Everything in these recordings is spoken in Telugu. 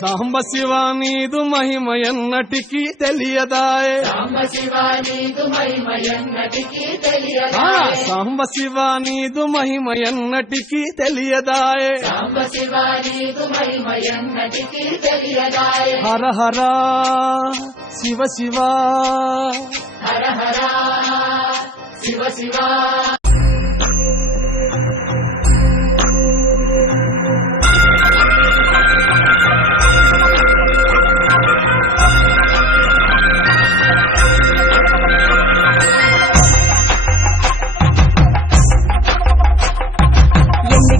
సాంబ శివ నీదు మహిమ ఎన్నటికీ తెలియదాయే సాంబ శివ నీదు మహిమ ఎన్నటికీ తెలియదాయే సాంబ శివ నీదు మహిమ ఎన్నటికీ తెలియదాయే సాంబ శివ నీదు మహిమ ఎన్నటికీ తెలియదాయే హర హర శివ శివ హర హర శివ శివ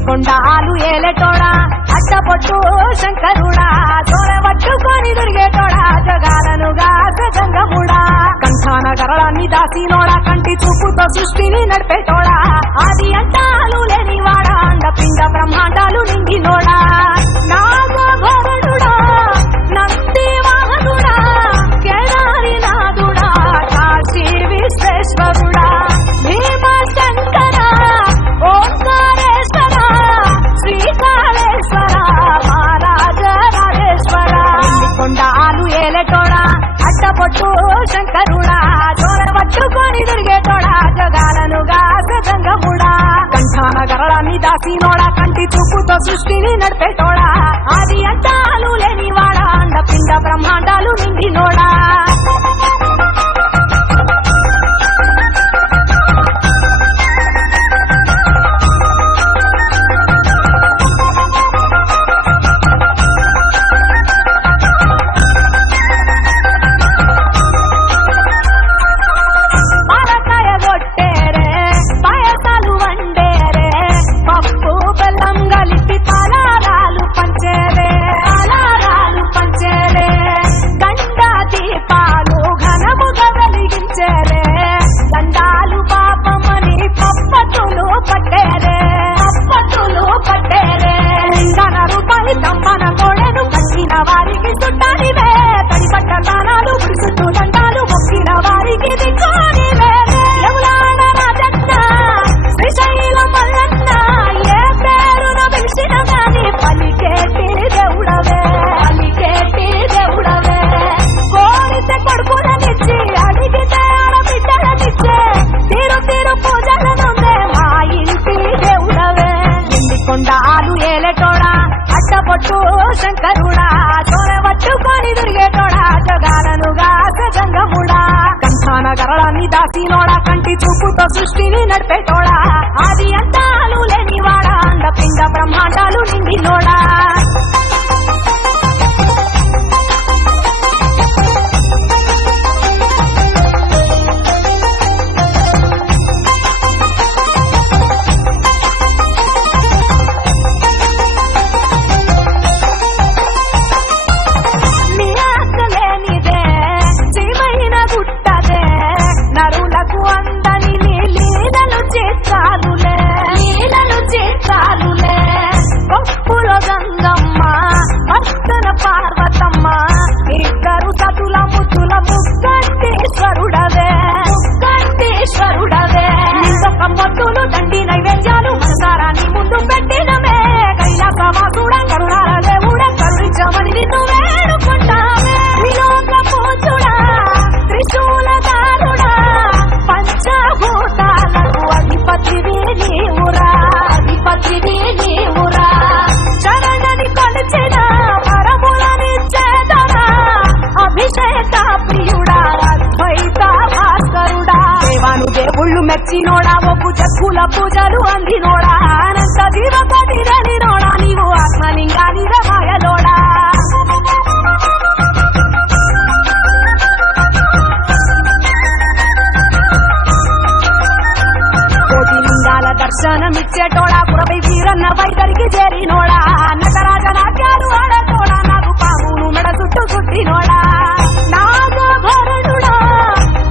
కొండాలు ఏలేటోడా అట్టపొట్టు శంకరుడా తోరవట్టుకొని దొరికేటోడా జగాలను గంగముడా కంఠాన గరళాన్ని దాసినోడా కంటి చూపుతో సృష్టిని నడిపేటోడా ఆది అంటాలు లేనివాడా అండపిండ బ్రహ్మాండాలు నిండినోడా నాగభరణుడా నంది వాహనుడా కేదారి నాథుడా కాశీ విశ్వేశ్వరుడా భీమ శంకర ఓంకారేశ్వర శ్రీకాళేశ్వర మహారాజరాజేశ్వర కొండాలు ఏలేటోడా అట్టపొట్టు శంకరుడా తోరవట్టుకొని దొరికేటోడా జగాలను గంగముడా కంఠాన గరళాన్ని దాసినోడా కంటి చూపుతో సృష్టిని నడిపేటోడా ఆది అంటాలు లేనివాడా అండపిండ బ్రహ్మాండాలు నిండినోడా వారికి చుట్టానివే తడి పట్ట తానాలు చుట్టూ దండాలు మొక్కిన వారికి దిక్కునివే యములాడ రాజన్న శ్రీశైల మల్లన్న ఏ పేరున పిలిచిన గాని పలికేటి దేవుడవే కోరితే కొడుకులనిచ్చి అడిగితే ఆడబిడ్డలనిచ్చే తీరు తీరు పూజలనుందే మా ఇంటి దేవుడవే ఎండి కొండాలు ఏలేటోడా అట్టపొట్టు శంకరుడా తోరవట్టుకొని దొరికేటోడా జగాలను గంగముడా కంఠాన గరళాన్ని దాసినోడా కంటి చూపుతో సృష్టిని నడిపేటోడా ఆది అంటాలు లేనివాడా అండపిండ బ్రహ్మాండాలు నిండినోడా నరులకు అందని లీలలు చేస్తాలులే పప్పులో గంగమ్మ భక్తుల పార్వతమ్మ ఇద్దరు సతుల ముద్దుల ముక్కంటేశ్వరుడవే నిందొక మొత్తులు దండి నైవేద్యాలు మనసారాన్ని ముందు పెట్టినమే కైలాసవాసుడ కరుణాల దేవుడ కరుణించమని నిన్ను వేడుకుంటామే విలోక పూజుడా త్రిశూలదారుడా పంచభూతాలకు అధిపతివి నీవురా శరణని కొలిచిన వరములనిచ్చేదరా అభిషేక ప్రియుడా అద్వైత భాస్కరుడా దేవాను దేవుళ్ళు మెచ్చినోడా ఒప్పు జక్కుల పూజలు అందినోడా అనంత జీవపతి రనినోడా నీవు ఆత్మలింగాని రమాయలోడా దర్శనమిచ్చేటోడా పురపై వీరన్న వైదరికి చేరినోడా నటరాజ నాట్యాలు ఆడటోడా నాకు పామును మెడ చుట్టూ చుట్టినోడా నాగభరణుడా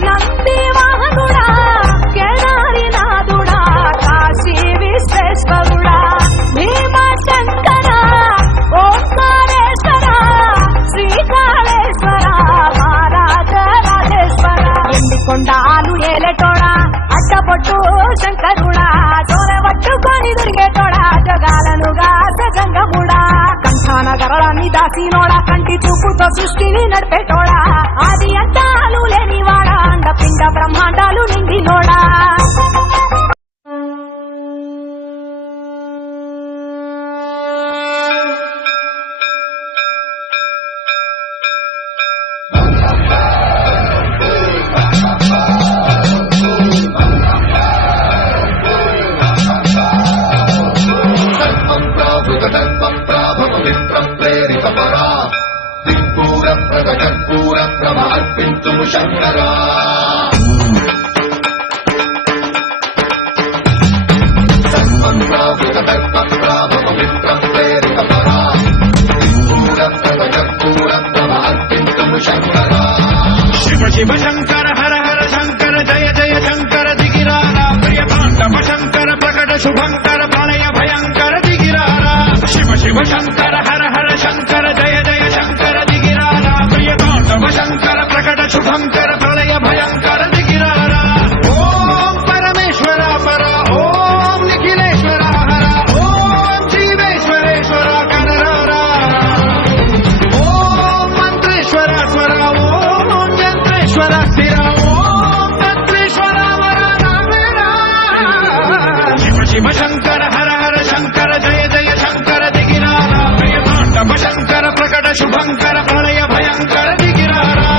నంది వాహనుడా కేదారి నాథుడా కాశీ విశ్వేశ్వరుడా కాసినోడా కంటి చూపుతో సృష్టిని నడిపేటోడా ఆది అంతాలు లేనివాడా అండపిండ బ్రహ్మాండాలు నిండినోడా శంకరా శివ శివ శంకర హర హర శంకర జయ జయ శంకర దిగిరారా ప్రియ తాండవ శంకర ప్రకట శుభంకర ప్రళయ భయంకర దిగిరారా శివ శివ శంకర హర హర శంకర జయ జయ శంకర దిగిరారా ప్రియ తాండవ శంకర ప్రకట శుభంకర ప్రళయ భయంకర దిగిరారా ఓం పరమేశ్వర పర ఓం నిఖిలేశ్వర హర ఓం జీవేశ్వరేశ్వర కనరారా ఓం మంత్రేశ్వర స్వర ఓం యంత్రేశ్వర స్థిర ఓం తంత్రేశ్వర వర రామేరా శివ శివ శంకర హర హర శంకర జయ జయ శంకర దిగిరారా ప్రియ తాండవ శంకర ప్రకట శుభంకర ప్రళయ భయంకర దిగిరారా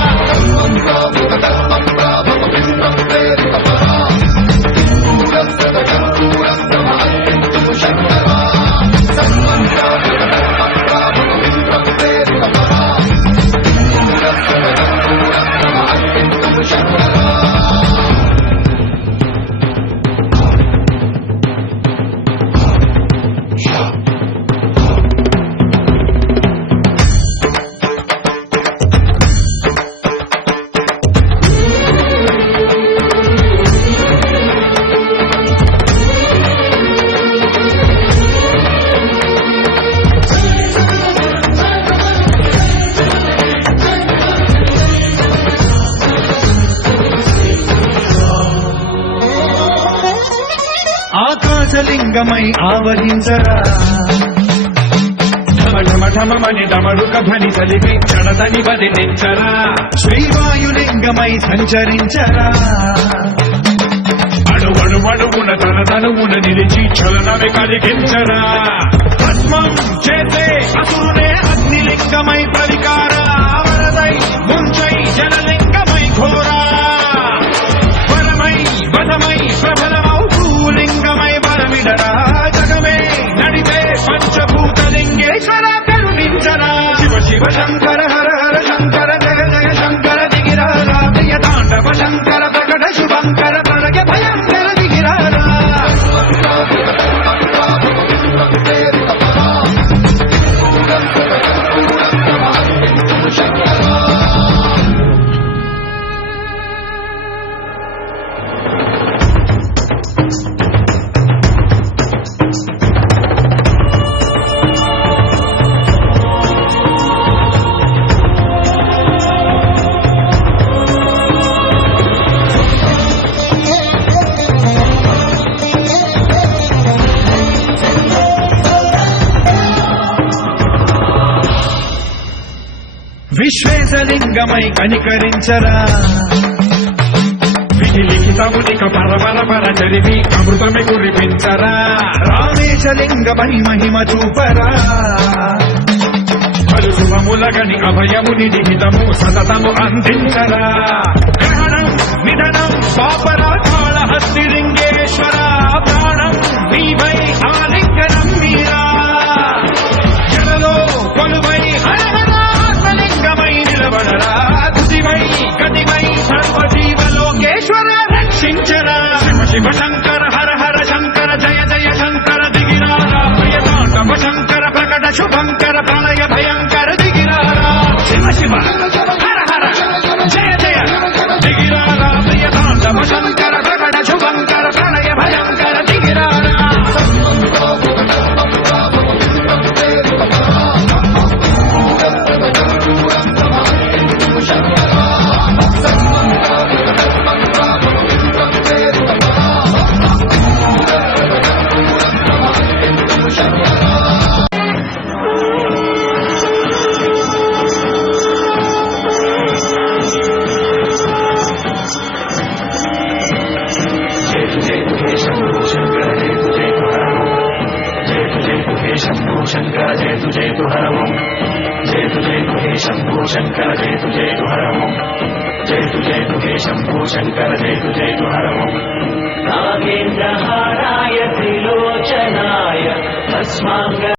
ఆకాశలింగమై ఆవహించరా ఢమఢమఢమని డమడుక ధ్వని సలిపి చడదని వదిలించరా శ్రీవాయులింగమై సంచరించరా అణువణువున తన తనువున నిలిచి చలనమే కలిగించరా పద్మం చేసే అసురునే అగ్నిలింగమై ప్రవికారా వరదై ముంచై జలలింగమై ఘోరా వరమై వదమై ప్రబలమౌ భూలింగమై వరమిడరా జగమే నడిపే పంచభూతలింగేశ్వర కరుణించరా శివ శివ శంకర హర హర శంకర జయ జయ శంకర దిగిరారా ప్రియ తాండవ శంకర ప్రకట శుభంకర ప్రళయ భయంకర దిగిరారా విశ్వేశలింగమై కనికరించరా విధి లిఖితమునిక పరపర పర చరివి అమృతమి కురిపించరా రామేశలింగమై మహిమ చూపరా పలు శుభములగని అభయముని నిహితము సతతము అందించరా గ్రహణం నిధనం పాపరాకాళ హస్తిలింగేశ్వర ప్రాణం నీవై ఆలింగనం మీరా జలలో కొలువై లింగమై నిలబడరా తుదివై గతివై సర్వజీవలోకేశ్వర రక్షించరా శివ శివ శంకర హర హర శంకర జయ జయ శంకర దిగిరారా ప్రియ తాండవ శంకర ప్రకట శుభంకర ప్రళయ భయంకర దిగిరారా శివ శివ హర హర జయ జయ దిగిరారా ప్రియ తాండవ శంకర ప్రకట శుభంకర ప్రళయ భయంకర దిగిరారా జయతు జయతు హర ఓం జయతు జయతు హే శంభో శంకర జయతు జయతు హర ఓం జయతు జయతు హే శంభో శంకర జయతు జయతు హర ఓం నాగేంద్రహారాయ త్రిలోచనాయ తస్మాంగ